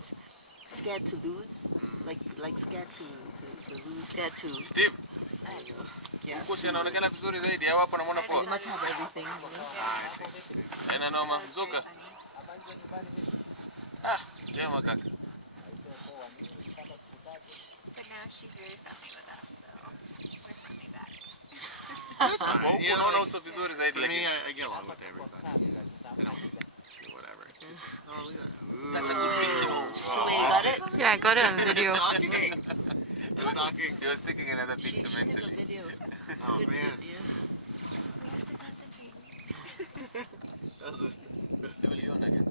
means scared to lose, like scared to lose, scared to. Steve. Yes. Huko si anaonekana vizuri zaidi au hapo namuona poa? He must have everything. Ah, I see. Ena noma zuka. Ah, jema kaka. But now she's very friendly with us, so we're friendly back. That's fine. Huko Yeah, unaona like, uso vizuri zaidi for me, lakini. I get along with everybody. I don't do whatever. Oh, look at that. Ooh. That's a good picture. Sue, you got it? Yeah, I got it on video. It's talking. It's talking. He was taking another picture She took a mentally. video. Oh, Good man. video. We have to concentrate. That was a He will yawn again.